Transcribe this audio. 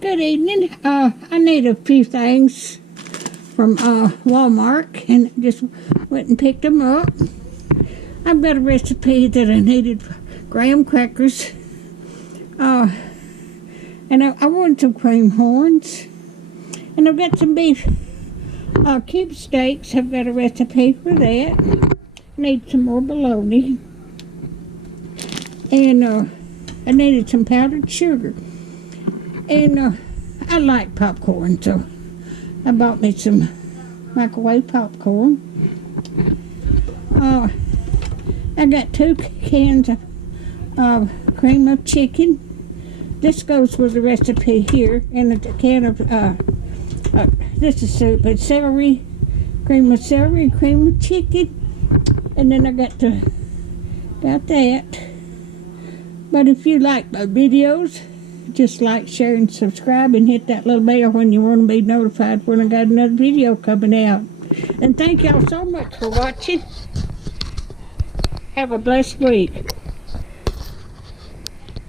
Good evening. I need a few things from Walmart and just went and picked them up. I've got a recipe that I needed graham crackers. And I wanted some cream horns. And I've got some beef cube steaks. I've got a recipe for that. I need some more bologna. And I needed some powdered sugar. And I like popcorn, so I bought me some microwave popcorn. I got 2 cans of cream of chicken. This goes with the recipe here. And a can of, this is soup, it's celery, cream of celery, and cream of chicken. And then I got that. But if you like my videos, just like, share, and subscribe, and hit that little bell when you want to be notified when I got another video coming out. And thank y'all so much for watching. Have a blessed week.